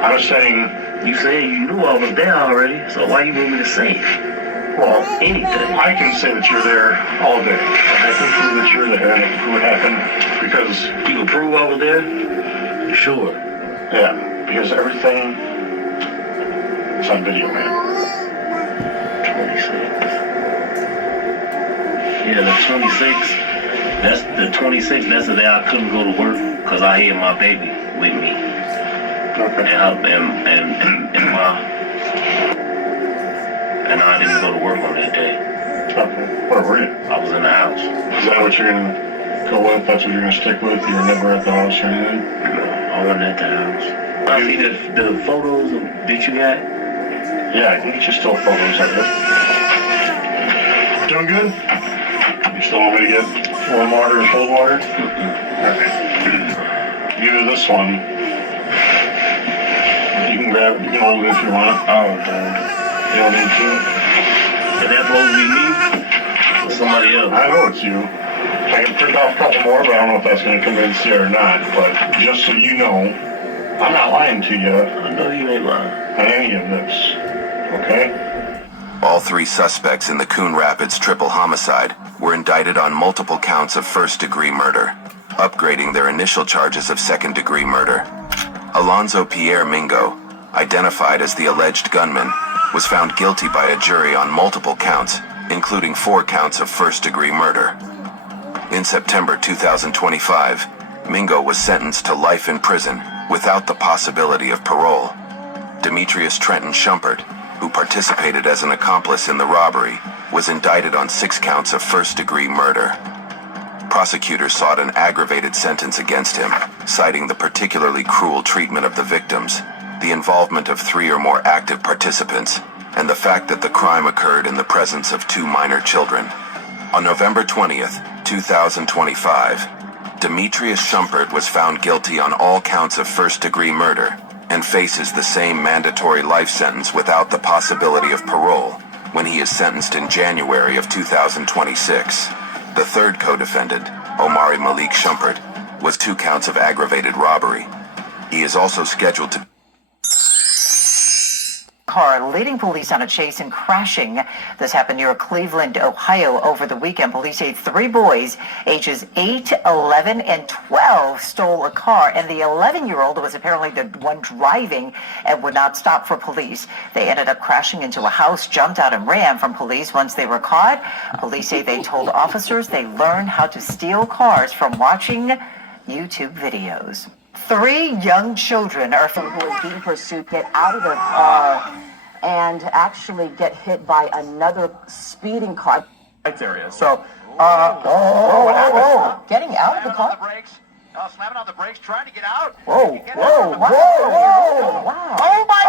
I was saying, You said you knew I was there already, so why you want me to say well, anything? I can say that you're there all day. I can prove that you're there and what happened because, You can prove I was there? Sure. yeah, because everything is on video, man. 26. Yeah, the 26th. That's the 26th. That's the day I couldn't go to work because I had my baby with me. Okay. And I didn't go to work on that day. Okay. Where were you? I was in the house. Is that what you're going to go with? That's what you're going to stick with? You were never at the house or anything? No, I wasn't at the house. I see the photos that you got. Yeah, I can get you still photos of it. Doing good? You still want me to get warm water or cold water? Okay. Give you this one. You can grab it. You can hold it if you want. I don't know. You don't need to. Is that supposed to be me? Or somebody else? I know it's you. I can print off a couple more, but I don't know if that's going to convince you or not. But just so you know, I'm not lying to you I know you ain't lying. on any of this. Okay? All three suspects in the Coon Rapids triple homicide were indicted on multiple counts of first-degree murder, upgrading their initial charges of second-degree murder. Alonzo Pierre Mingo, identified as the alleged gunman, was found guilty by a jury on multiple counts, including 4 counts of first-degree murder. In September 2025, Mingo was sentenced to life in prison without the possibility of parole. Demetrius Trenton Shumpert, who participated as an accomplice in the robbery, was indicted on 6 counts of first-degree murder. Prosecutors sought an aggravated sentence against him, citing the particularly cruel treatment of the victims, the involvement of 3 or more active participants, and the fact that the crime occurred in the presence of 2 minor children. On November 20th, 2025, Demetrius Shumpert was found guilty on all counts of first-degree murder and faces the same mandatory life sentence without the possibility of parole when he is sentenced in January of 2026. The third co-defendant, Omari Malik Shumpert, was 2 counts of aggravated robbery. He is also scheduled to car leading police on a chase and crashing. This happened near Cleveland, Ohio over the weekend. Police say 3 boys ages 8, 11, and 12 stole a car, and the 11-year-old was apparently the one driving and would not stop for police. They ended up crashing into a house, jumped out and ran from police once they were caught. Police say they told officers they learned how to steal cars from watching YouTube videos. 3 young children are who was being pursued get out of their car and actually get hit by another speeding car. Area. So, Getting out of the car? Slamming on the brakes, trying to get out. whoa. Wow. Oh my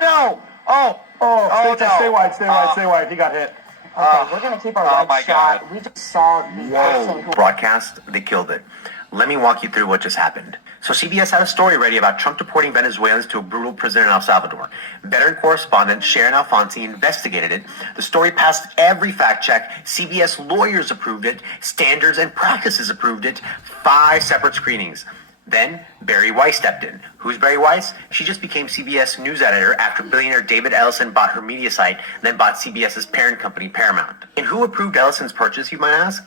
God! Oh no! Stay wide. He got hit. Okay, we're going to keep our Oh red my shot. God. We just saw the person who... Broadcast, they killed it. Let me walk you through what just happened. So CBS had a story ready about Trump deporting Venezuelans to a brutal prison in El Salvador. Veteran correspondent Sharon Alfonsi investigated it. The story passed every fact check. CBS lawyers approved it. Standards and practices approved it. 5 separate screenings. Then Barry Weiss stepped in. Who's Barry Weiss? She just became CBS news editor after billionaire David Ellison bought her media site, then bought CBS's parent company, Paramount. And who approved Ellison's purchase, you might ask?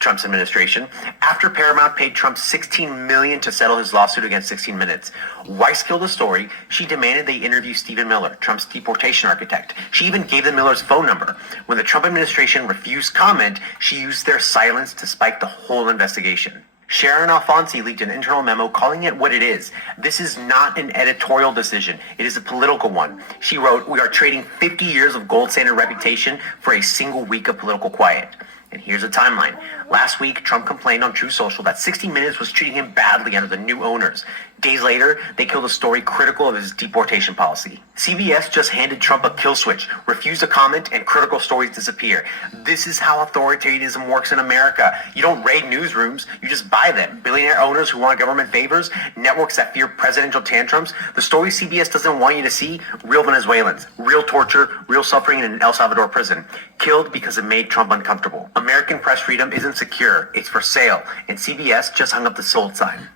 Trump's administration, after Paramount paid Trump $16 million to settle his lawsuit against 16 Minutes. Weiss killed the story. She demanded they interview Stephen Miller, Trump's deportation architect. She even gave them Miller's phone number. When the Trump administration refused comment, she used their silence to spike the whole investigation. Sharon Alfonsi leaked an internal memo calling it what it is. This is not an editorial decision. It is a political one. She wrote, "We are trading 50 years of gold standard reputation for a single week of political quiet." And here's a timeline. Last week, Trump complained on True Social that 60 Minutes was treating him badly under the new owners. Days later, they killed a story critical of his deportation policy. CBS just handed Trump a kill switch, refused to comment, and critical stories disappear. This is how authoritarianism works in America. You don't raid newsrooms, you just buy them. Billionaire owners who want government favors, networks that fear presidential tantrums. The story CBS doesn't want you to see, real Venezuelans, real torture, real suffering in an El Salvador prison. Killed because it made Trump uncomfortable. American press freedom isn't secure, it's for sale, and CBS just hung up the sold sign.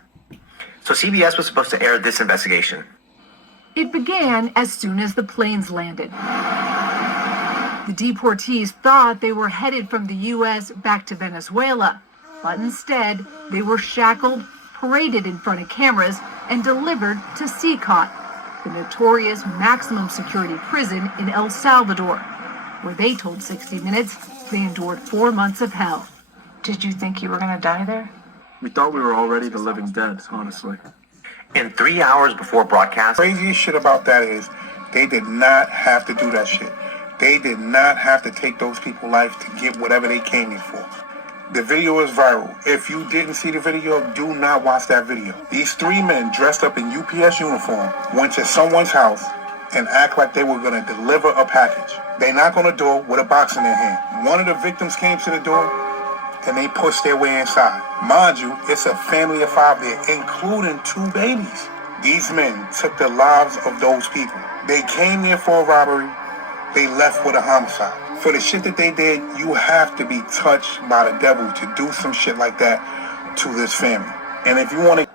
So CBS was supposed to air this investigation. It began as soon as the planes landed. The deportees thought they were headed from the U.S. back to Venezuela, but instead they were shackled, paraded in front of cameras, and delivered to CCOT, the notorious maximum security prison in El Salvador, where they told 60 Minutes they endured 4 months of hell. Did you think you were going to die there? We thought we were already the living dead, honestly. In 3 hours before broadcast, Craziest shit about that is they did not have to do that shit. They did not have to take those people's lives to get whatever they came here for. The video is viral. If you didn't see the video, do not watch that video. These 3 men dressed up in UPS uniform went to someone's house and act like they were going to deliver a package. They knock on the door with a box in their hand. One of the victims came to the door and they pushed their way inside. Mind you, it's a family of 5 there, including 2 babies. These men took the lives of those people. They came there for a robbery. They left with a homicide. For the shit that they did, you have to be touched by the devil to do some shit like that to this family. And if you want to...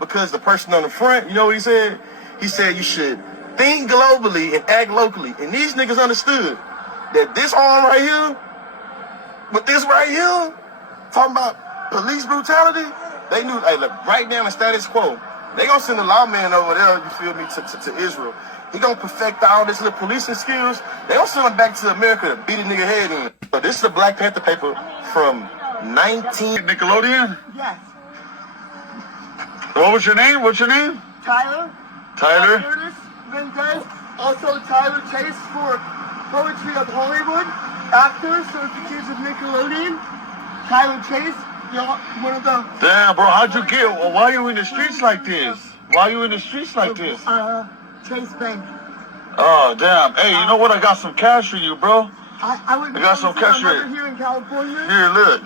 Because the person on the front, you know what he said? He said you should think globally and act locally. And these niggas understood that this arm right here, with this right here, talking about police brutality, they knew, hey, look, right now in status quo, they gonna send a lawman over there, you feel me, to Israel. He gonna perfect all this little policing skills. They gonna send him back to America to beat a nigga head in. So this is a Black Panther paper from 19... Nickelodeon? Yes. What was your name? What's your name? Tyler. Tyler? Curtis Mendez. Also Tyler Chase for Poetry of Hollywood. Actor, so if the kids of Nickelodeon. Tyler Chase, one of the... Damn, bro, how'd you get... Why are you in the streets like this? Why are you in the streets like this? Chase Bank. Oh, damn. Hey, you know what? I got some cash for you, bro. I got some cash for you. Here in California. Here, look.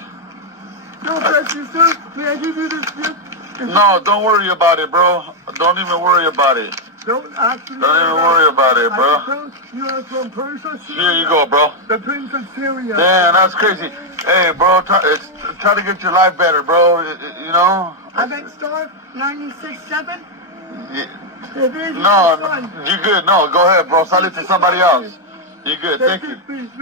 No pressure, sir. May I give you this gift? No, don't worry about it, bro. Don't even worry about it. Don't even worry about it, bro. You are from Persia, Here you go, bro. The Prince of Syria. Damn, that's crazy. Hey, bro, try to get your life better, bro. You know? I'm at star 96.7. Yeah. No, you're good. No, go ahead, bro. Sell it to somebody else. You're good. Thank you.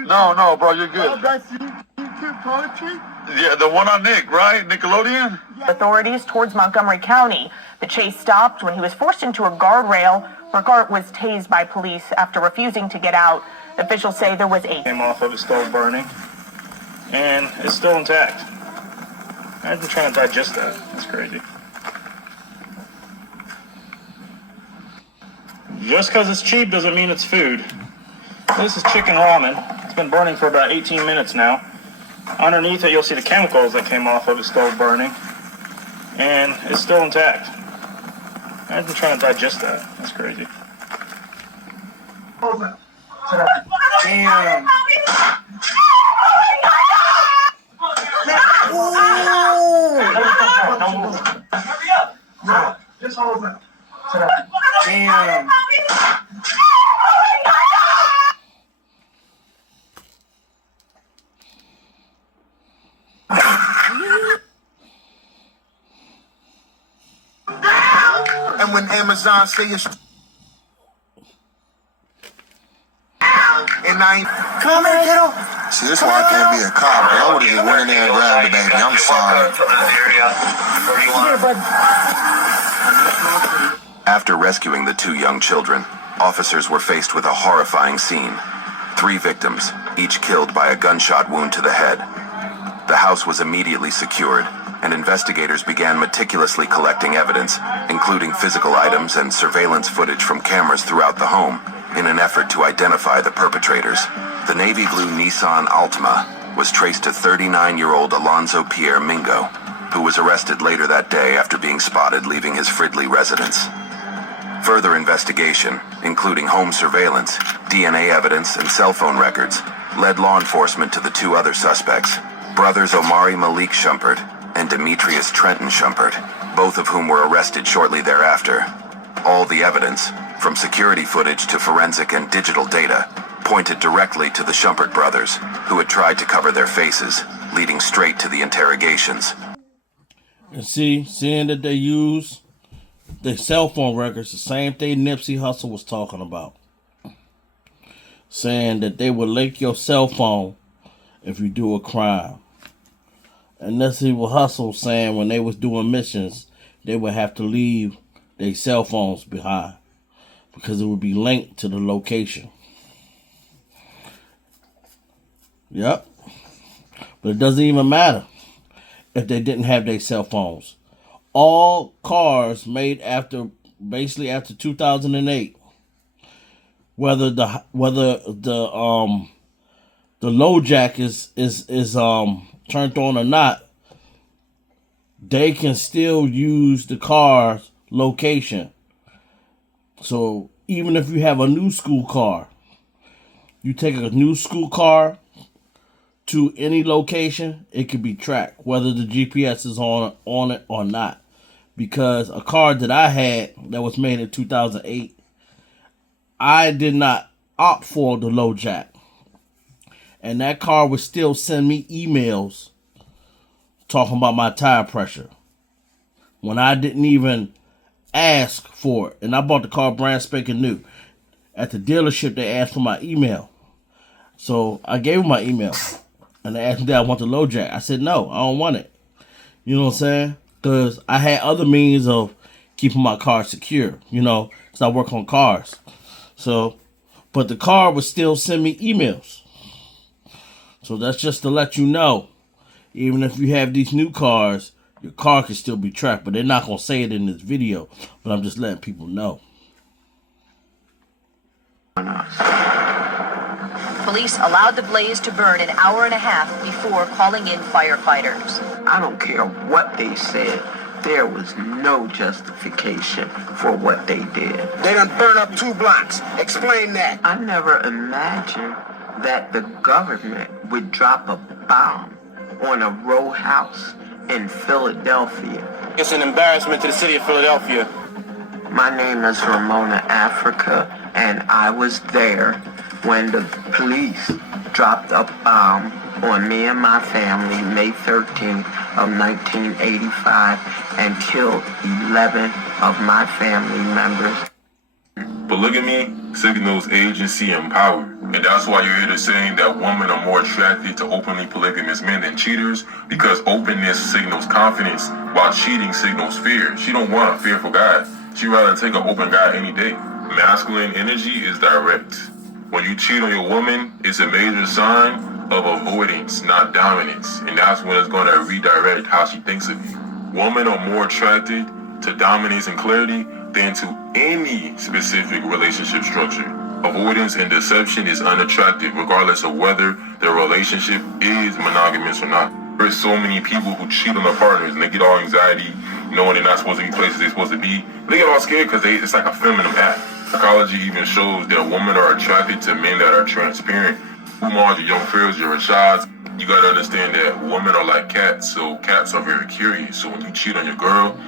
No, bro, you're good. That's YouTube poetry? Yeah, the one on Nick, right? Nickelodeon? Authorities towards Montgomery County. The chase stopped when he was forced into a guardrail where Gart was tased by police after refusing to get out. Officials say there was a... Came off of it, stove burning, and it's still intact. I've been trying to digest that. That's crazy. Just because it's cheap doesn't mean it's food. This is chicken ramen. It's been burning for about 18 minutes now. Underneath it, you'll see the chemicals that came off of it stove burning, and it's still intact. I've been trying to digest that. That's crazy. Damn. Hurry up! Just hold up. Damn. And when Amazon say it's... And I ain't... Come here, kiddo. See, this is why I can't be a cop. I would have just went in there and grabbed the baby. I'm sorry. After rescuing the 2 young children, officers were faced with a horrifying scene. 3 victims, each killed by a gunshot wound to the head. The house was immediately secured, and investigators began meticulously collecting evidence, including physical items and surveillance footage from cameras throughout the home, in an effort to identify the perpetrators. The navy blue Nissan Altima was traced to 39-year-old Alonzo Pierre Mingo, who was arrested later that day after being spotted leaving his Fridley residence. Further investigation, including home surveillance, DNA evidence, and cell phone records, led law enforcement to the 2 other suspects, brothers Omari Malik Shumpert and Demetrius Trenton Shumpert, both of whom were arrested shortly thereafter. All the evidence, from security footage to forensic and digital data, pointed directly to the Shumpert brothers, who had tried to cover their faces, leading straight to the interrogations. And seeing that they use the cell phone records, the same thing Nipsey Hussle was talking about. Saying that they would link your cell phone if you do a crime. And Nipsey Hussle saying when they was doing missions, they would have to leave their cell phones behind because it would be linked to the location. Yep. But it doesn't even matter if they didn't have their cell phones. All cars made basically after 2008, whether the low jack is turned on or not, they can still use the car's location. So even if you have a new school car, you take a new school car to any location, it can be tracked, whether the GPS is on it or not. Because a car that I had that was made in 2008, I did not opt for the low jack. And that car would still send me emails talking about my tire pressure when I didn't even ask for it. And I bought the car brand spanking new. At the dealership, they asked for my email. So I gave them my email. And they asked me, did I want the low jack? I said, no, I don't want it. You know what I'm saying? Because I had other means of keeping my car secure, because I work on cars. So, but the car would still send me emails. So that's just to let you know, even if you have these new cars, your car can still be tracked. But they're not going to say it in this video. But I'm just letting people know. Police allowed the blaze to burn an hour and a half before calling in firefighters. I don't care what they said. There was no justification for what they did. They done burn up 2 blocks. Explain that. I never imagined that the government would drop a bomb on a row house in Philadelphia. It's an embarrassment to the city of Philadelphia. My name is Ramona Africa, and I was there when the police dropped a bomb on me and my family May 13th of 1985 and killed 11 of my family members. Polygamy signals agency and power. And that's why you hear the saying that women are more attracted to openly polygamous men than cheaters, because openness signals confidence while cheating signals fear. She don't want a fearful guy. She'd rather take an open guy any day. Masculine energy is direct. When you cheat on your woman, it's a major sign of avoidance, not dominance. And that's when it's going to redirect how she thinks of you. Women are more attracted to dominance and clarity than to any specific relationship structure. Avoidance and deception is unattractive, regardless of whether their relationship is monogamous or not. There's so many people who cheat on their partners and they get all anxiety knowing they're not supposed to be places they're supposed to be. They get all scared because it's like a feminine act. Psychology even shows that women are attracted to men that are transparent. Umar, your fears, your Rashads. You gotta understand that women are like cats, so cats are very curious. So when you cheat on your girl,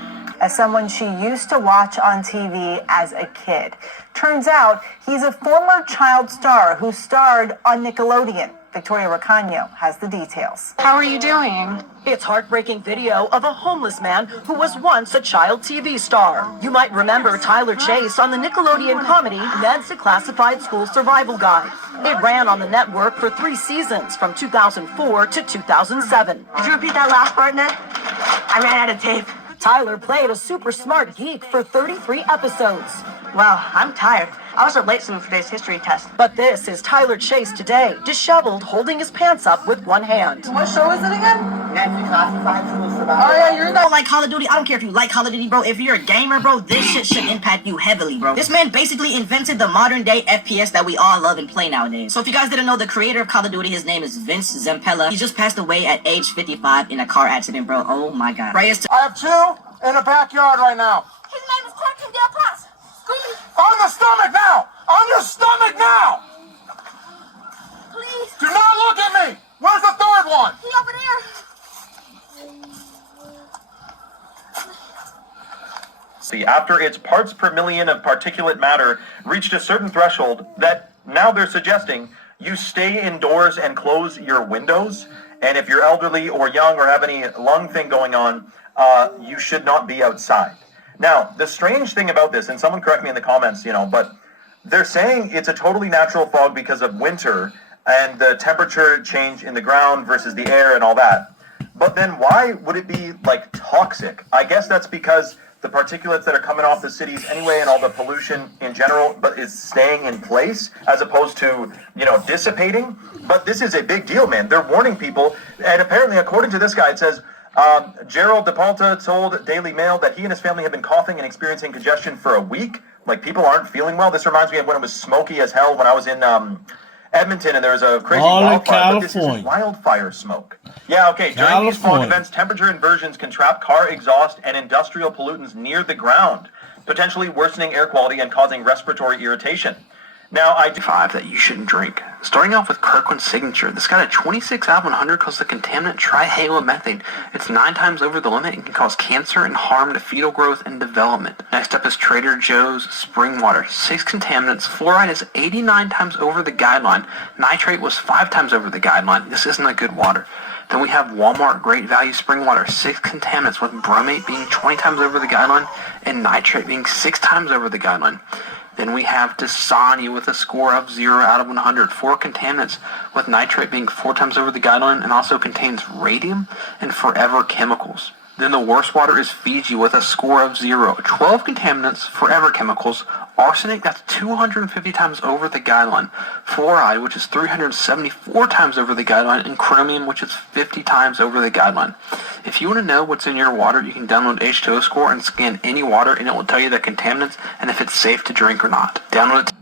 as someone she used to watch on TV as a kid. Turns out he's a former child star who starred on Nickelodeon. Victoria Racano has the details. How are you doing? It's heartbreaking video of a homeless man who was once a child TV star. You might remember Tyler Chase on the Nickelodeon comedy Ned's Declassified School Survival Guide. It ran on the network for 3 seasons from 2004 to 2007. Did you repeat that last part, Ned? I ran out of tape. Tyler played a super smart geek for 33 episodes. Wow, I'm tired. I was up late for today's history test. But this is Tyler Chase today, disheveled, holding his pants up with one hand. What show is it again? Ned's Declassified School Survival. Oh yeah, you're not like Call of Duty. I don't care if you like Call of Duty, bro. If you're a gamer, bro, this shit should impact you heavily, bro. This man basically invented the modern day FPS that we all love and play nowadays. So if you guys didn't know, the creator of Call of Duty, his name is Vince Zampella. He just passed away at age 55 in a car accident, bro. Oh my god. I have 2 in the backyard right now. His name is Clark Del Paz. On the stomach now! On your stomach now! Please. Do not look at me! Where's the 3rd one? He over there. See, after its parts per million of particulate matter reached a certain threshold, that now they're suggesting you stay indoors and close your windows. And if you're elderly or young or have any lung thing going on, you should not be outside. Now, the strange thing about this, and someone correct me in the comments, but they're saying it's a totally natural fog because of winter and the temperature change in the ground versus the air and all that. But then why would it be like toxic? I guess that's because the particulates that are coming off the cities anyway and all the pollution in general, but is staying in place as opposed to, dissipating. But this is a big deal, man. They're warning people. And apparently, according to this guy, it says, Gerald DePalta told Daily Mail that he and his family have been coughing and experiencing congestion for a week. Like, people aren't feeling well. This reminds me of when it was smoky as hell when I was in Edmonton and there was a crazy wildfire. But this is wildfire smoke. Yeah, okay. During these fog events, temperature inversions can trap car exhaust and industrial pollutants near the ground, potentially worsening air quality and causing respiratory irritation. Now, I do 5 that you shouldn't drink. Starting off with Kirkland's Signature. This got a 26 out of 100 causes the contaminant trihalomethane. It's 9 times over the limit and can cause cancer and harm to fetal growth and development. Next up is Trader Joe's Spring Water. 6 contaminants. Fluoride is 89 times over the guideline. Nitrate was 5 times over the guideline. This isn't a good water. Then we have Walmart Great Value Spring Water. 6 contaminants, with bromate being 20 times over the guideline and nitrate being 6 times over the guideline. Then we have Dasani with a score of 0 out of 100. 4 contaminants, with nitrate being 4 times over the guideline and also contains radium and forever chemicals. Then the worst water is Fiji with a score of 0. 12 contaminants, forever chemicals, arsenic, that's 250 times over the guideline, fluoride, which is 374 times over the guideline, and chromium, which is 50 times over the guideline. If you want to know what's in your water, you can download H2O Score and scan any water, and it will tell you the contaminants and if it's safe to drink or not. Download it.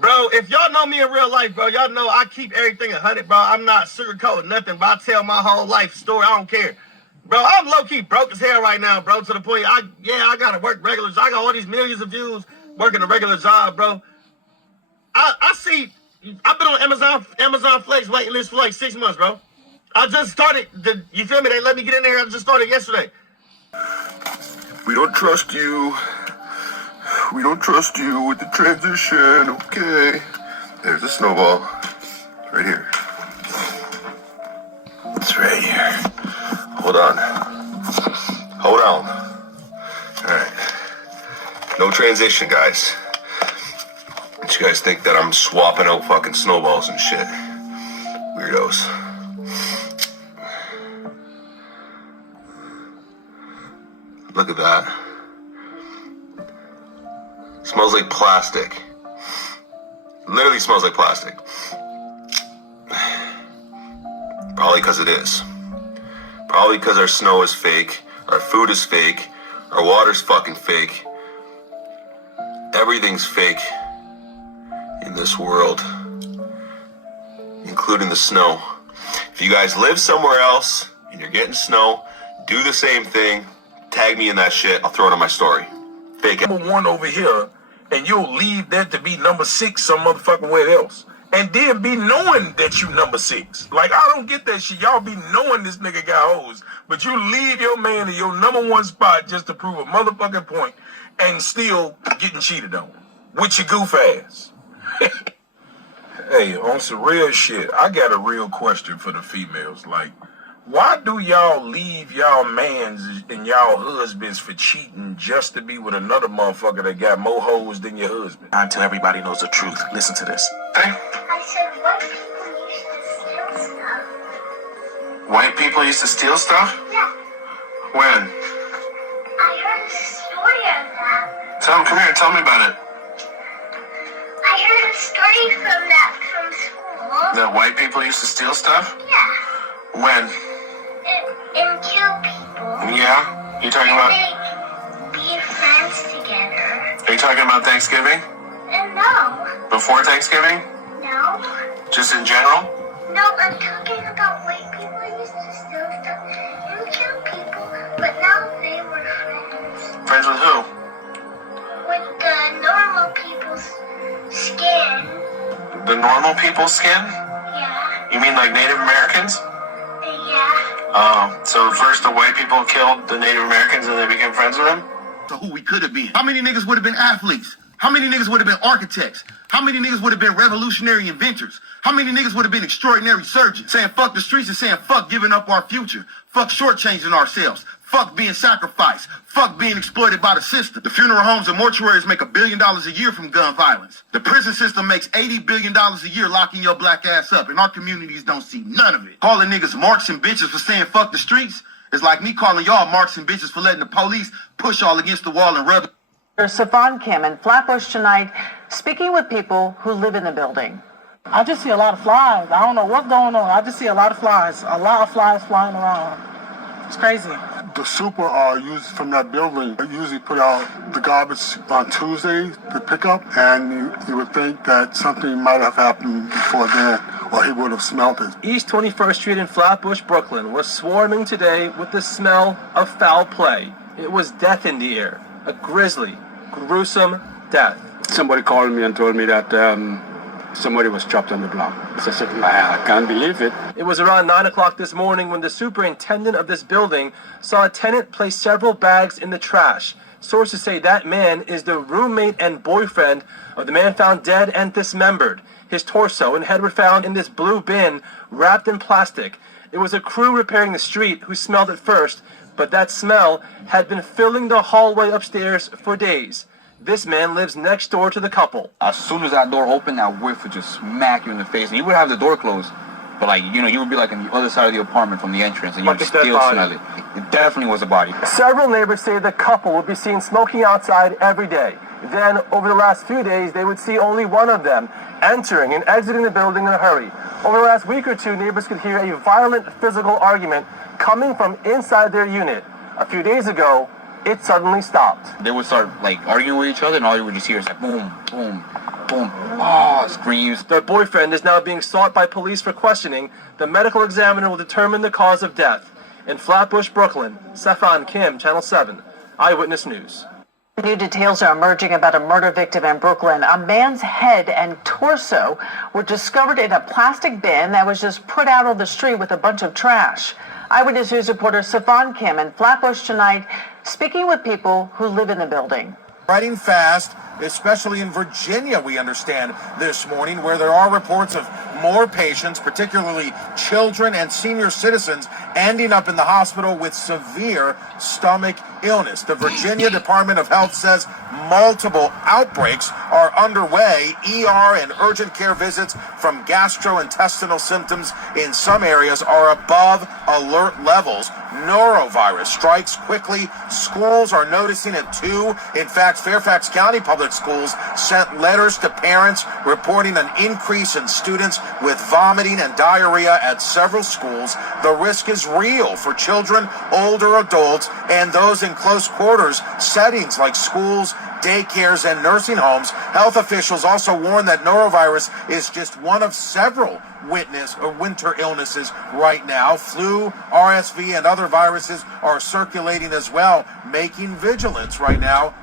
Bro, if y'all know me in real life, bro, y'all know I keep everything 100, bro. I'm not sugarcoating nothing, but I tell my whole life story. I don't care. Bro, I'm low-key broke as hell right now, bro, to the point, I gotta work regular. I got all these millions of views working a regular job, bro. I see, I've been on Amazon Flex waiting list for like 6 months, bro. I just started, you feel me? They let me get in there. I just started yesterday. We don't trust you. We don't trust you with the transition, okay? There's a snowball. Right here. It's right here. Hold on. Hold on. Alright. No transition, guys. Don't you guys think that I'm swapping out fucking snowballs and shit? Weirdos. Look at that. Smells like plastic. Literally smells like plastic. Probably because it is. Probably because our snow is fake, our food is fake, our water's fucking fake. Everything's fake in this world, including the snow. If you guys live somewhere else and you're getting snow, do the same thing. Tag me in that shit. I'll throw it on my story. Fake it. Number 1 over here, and you'll leave that to be number 6 some motherfucking where else. And then be knowing that you number 6. Like, I don't get that shit. Y'all be knowing this nigga got hoes. But you leave your man in your number 1 spot just to prove a motherfucking point and still getting cheated on. With your goof ass. Hey, on some real shit, I got a real question for the females. Like, why do y'all leave y'all mans and y'all husbands for cheating just to be with another motherfucker that got more hoes than your husband? Until everybody knows the truth. Listen to this. I said white people used to steal stuff. White people used to steal stuff? Yeah. When? I heard a story of that. Come here, tell me about it. I heard a story from school. That white people used to steal stuff? Yeah. When? And kill people. Yeah? You talking about? They be friends together. Are you talking about Thanksgiving? No. Before Thanksgiving? No. Just in general? No, I'm talking about white people used to steal stuff and kill people, but now they were friends. Friends with who? With the normal people's skin. The normal people's skin? Yeah. You mean like Native Americans? Yeah. So first the white people killed the Native Americans and they became friends with them? So who we could have been? How many niggas would have been athletes? How many niggas would have been architects? How many niggas would have been revolutionary inventors? How many niggas would have been extraordinary surgeons? Saying fuck the streets and saying fuck giving up our future. Fuck shortchanging ourselves. Fuck being sacrificed. Fuck being exploited by the system. The funeral homes and mortuaries make $1 billion a year from gun violence. The prison system makes $80 billion a year locking your black ass up, and our communities don't see none of it. Calling niggas marks and bitches for saying fuck the streets is like me calling y'all marks and bitches for letting the police push y'all against the wall and rub. Savon Kim in Flatbush tonight, speaking with people who live in the building. I just see a lot of flies. I don't know what's going on. I just see a lot of flies. A lot of flies flying around. It's crazy. The super used from that building usually put out the garbage on Tuesday to pick up, and you would think that something might have happened before then, or he would have smelled it. East 21st Street in Flatbush, Brooklyn was swarming today with the smell of foul play. It was death in the air. A grisly, gruesome death. Somebody called me and told me that somebody was chopped on the block. So I said, I can't believe it. It was around 9 o'clock this morning when the superintendent of this building saw a tenant place several bags in the trash. Sources say that man is the roommate and boyfriend of the man found dead and dismembered. His torso and head were found in this blue bin wrapped in plastic. It was a crew repairing the street who smelled it first, but that smell had been filling the hallway upstairs for days. This man lives next door to the couple. As soon as that door opened, that whiff would just smack you in the face. And you would have the door closed, but like, you would be like on the other side of the apartment from the entrance, and you would still smell it. It definitely was a body. Several neighbors say the couple would be seen smoking outside every day. Then, over the last few days, they would see only one of them entering and exiting the building in a hurry. Over the last week or two, neighbors could hear a violent physical argument coming from inside their unit. A few days ago, it suddenly stopped. They would start like arguing with each other, and all you would just hear is like boom, boom, boom, oh, screams. Their boyfriend is now being sought by police for questioning. The medical examiner will determine the cause of death. In Flatbush, Brooklyn, Savon Kim, Channel 7, Eyewitness News. New details are emerging about a murder victim in Brooklyn. A man's head and torso were discovered in a plastic bin that was just put out on the street with a bunch of trash. Eyewitness News reporter Savon Kim in Flatbush tonight, speaking with people who live in the building. Spreading fast, especially in Virginia, we understand this morning, where there are reports of more patients, particularly children and senior citizens, ending up in the hospital with severe stomach illness. The Virginia Department of Health says multiple outbreaks are underway. ER and urgent care visits from gastrointestinal symptoms in some areas are above alert levels. Norovirus strikes quickly. Schools are noticing it too. In fact, Fairfax County Public Schools sent letters to parents reporting an increase in students with vomiting and diarrhea at several schools. The risk is real for children, older adults, and those in close quarters settings like schools, daycares, and nursing homes. Health officials also warn that norovirus is just one of several winter illnesses right now. Flu, RSV, and other viruses are circulating as well, making vigilance right now.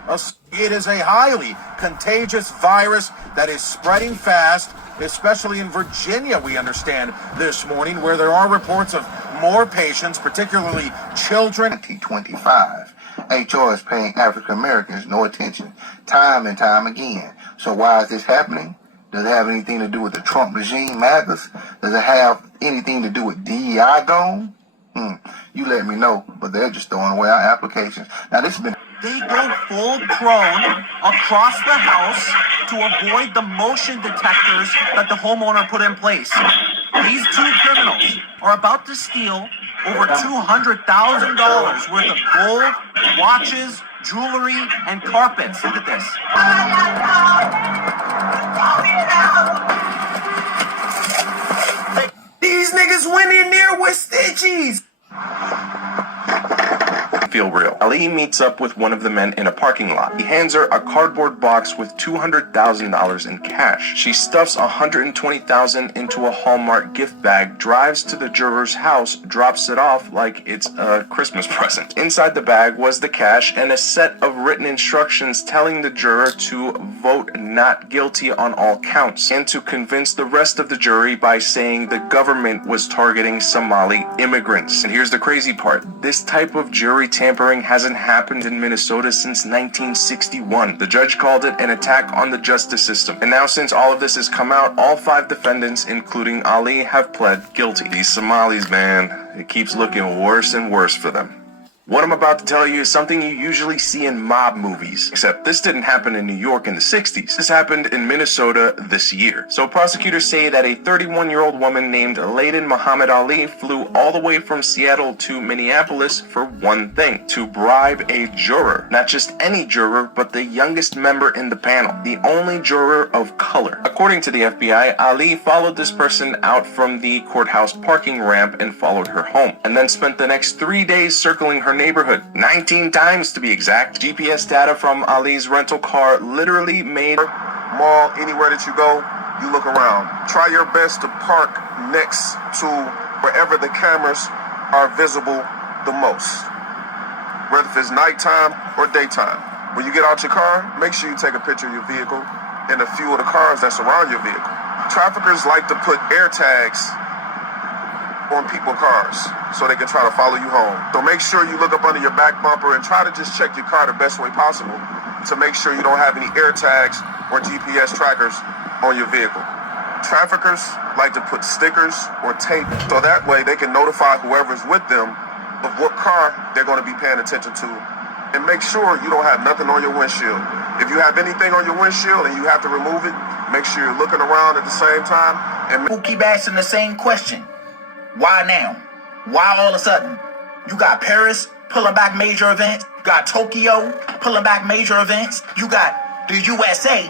It is a highly contagious virus that is spreading fast, especially in Virginia, we understand this morning, where there are reports of more patients, particularly children. 2025. HR is paying African Americans no attention, time and time again. So why is this happening? Does it have anything to do with the Trump regime, MAGAs? Does it have anything to do with DEI gone? You let me know, but they're just throwing away our applications. Now this has been... They go full prone across the house to avoid the motion detectors that the homeowner put in place. These two criminals are about to steal over $200,000 worth of gold, watches, jewelry, and carpets. Look at this. These niggas went in there with stitchies. Feel real. Ali meets up with one of the men in a parking lot. He hands her a cardboard box with $200,000 in cash. She stuffs $120,000 into a Hallmark gift bag, drives to the juror's house, drops it off like it's a Christmas present. Inside the bag was the cash and a set of written instructions telling the juror to vote not guilty on all counts, and to convince the rest of the jury by saying the government was targeting Somali immigrants. And here's the crazy part. This type of jury tampering has hasn't happened in Minnesota since 1961. The judge called it an attack on the justice system. And now since all of this has come out, all 5 defendants, including Ali, have pled guilty. These Somalis, man, it keeps looking worse and worse for them. What I'm about to tell you is something you usually see in mob movies, except this didn't happen in New York in the 60s. This happened in Minnesota this year. So prosecutors say that a 31-year-old woman named Layden Muhammad Ali flew all the way from Seattle to Minneapolis for one thing: to bribe a juror. Not just any juror, but the youngest member in the panel, the only juror of color. According to the FBI, Ali followed this person out from the courthouse parking ramp and followed her home, and then spent the next 3 days circling her neighborhood, 19 times to be exact. GPS data from Ali's rental car literally made mall, anywhere that you go, you look around. Try your best to park next to wherever the cameras are visible the most, whether it's nighttime or daytime. When you get out your car, make sure you take a picture of your vehicle and a few of the cars that surround your vehicle. Traffickers like to put air tags on people's cars so they can try to follow you home. So make sure you look up under your back bumper and try to just check your car the best way possible to make sure you don't have any air tags or GPS trackers on your vehicle. Traffickers like to put stickers or tape so that way they can notify whoever's with them of what car they're going to be paying attention to, and make sure you don't have nothing on your windshield. If you have anything on your windshield and you have to remove it, make sure you're looking around at the same time. And who keep asking the same question? Why now? Why all of a sudden? You got Paris pulling back major events. You got Tokyo pulling back major events. You got the USA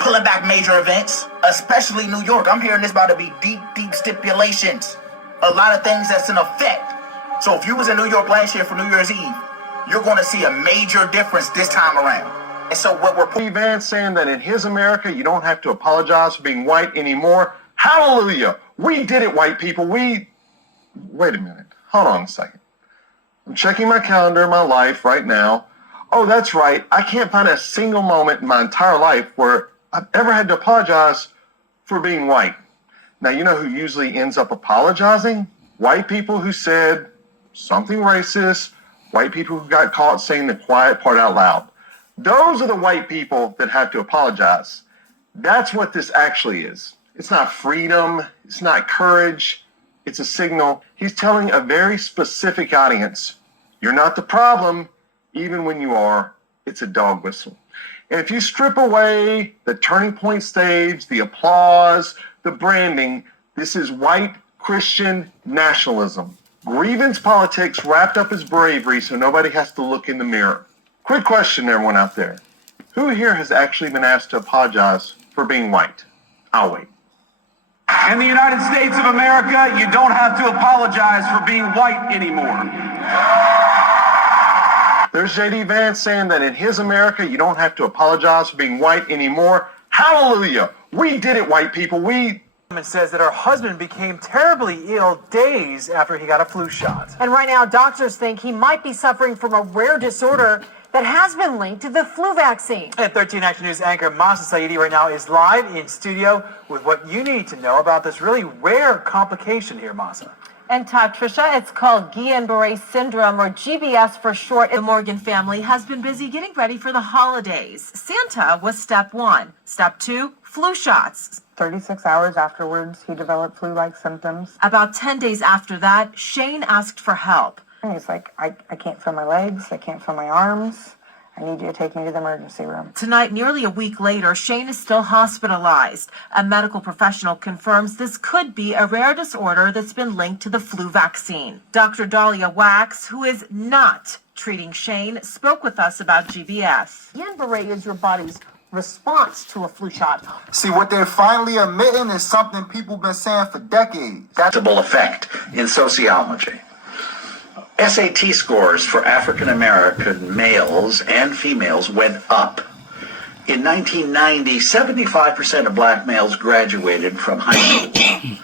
pulling back major events, especially New York. I'm hearing this about to be deep stipulations. A lot of things that's in effect. So if you was in New York last year for New Year's Eve, you're going to see a major difference this time around. And so what we're... Vance saying that in his America, you don't have to apologize for being white anymore. Hallelujah. We did it, white people. Wait a minute. Hold on a second. I'm checking my calendar, my life right now. Oh, that's right. I can't find a single moment in my entire life where I've ever had to apologize for being white. Now, you know who usually ends up apologizing? White people who said something racist, white people who got caught saying the quiet part out loud. Those are the white people that have to apologize. That's what this actually is. It's not freedom. It's not courage. It's a signal. He's telling a very specific audience, you're not the problem, even when you are. It's a dog whistle. And if you strip away the turning point stage, the applause, the branding, this is white Christian nationalism. Grievance politics wrapped up as bravery so nobody has to look in the mirror. Quick question, everyone out there. Who here has actually been asked to apologize for being white? I'll wait. In the United States of America, you don't have to apologize for being white anymore. There's J.D. Vance saying that in his America, you don't have to apologize for being white anymore. Hallelujah. We did it, white people. Woman says that her husband became terribly ill days after he got a flu shot. And right now, doctors think he might be suffering from a rare disorder that has been linked to the flu vaccine. And 13 Action News anchor Masa Saidi right now is live in studio with what you need to know about this really rare complication here, Masa. And Trisha, it's called Guillain-Barré syndrome, or GBS for short. The Morgan family has been busy getting ready for the holidays. Santa was step 1. Step 2, flu shots. 36 hours afterwards, he developed flu-like symptoms. About 10 days after that, Shane asked for help. And he's like, I can't feel my legs, I can't feel my arms. I need you to take me to the emergency room. Tonight, nearly a week later, Shane is still hospitalized. A medical professional confirms this could be a rare disorder that's been linked to the flu vaccine. Dr. Dahlia Wax, who is not treating Shane, spoke with us about GBS. Guillain-Barré is your body's response to a flu shot. See, what they're finally admitting is something people have been saying for decades. That's a effect in sociology. SAT scores for African American males and females went up. In 1990, 75% of black males graduated from high school.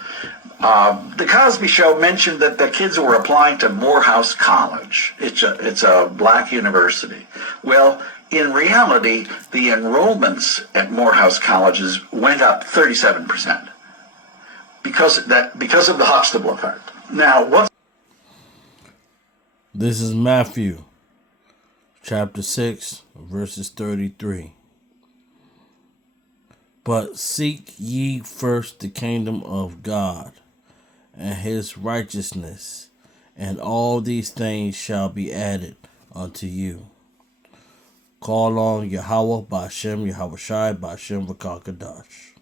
The Cosby Show mentioned that the kids were applying to Morehouse College. It's a black university. Well, in reality, the enrollments at Morehouse colleges went up 37% because of the Huxtable effect. Now, what? This is Matthew. chapter 6, verses 33. But seek ye first the kingdom of God and his righteousness, and all these things shall be added unto you. Call on Yahweh, Ba'ashem, Yahweh Shai, Ba'ashem V'Kakadash.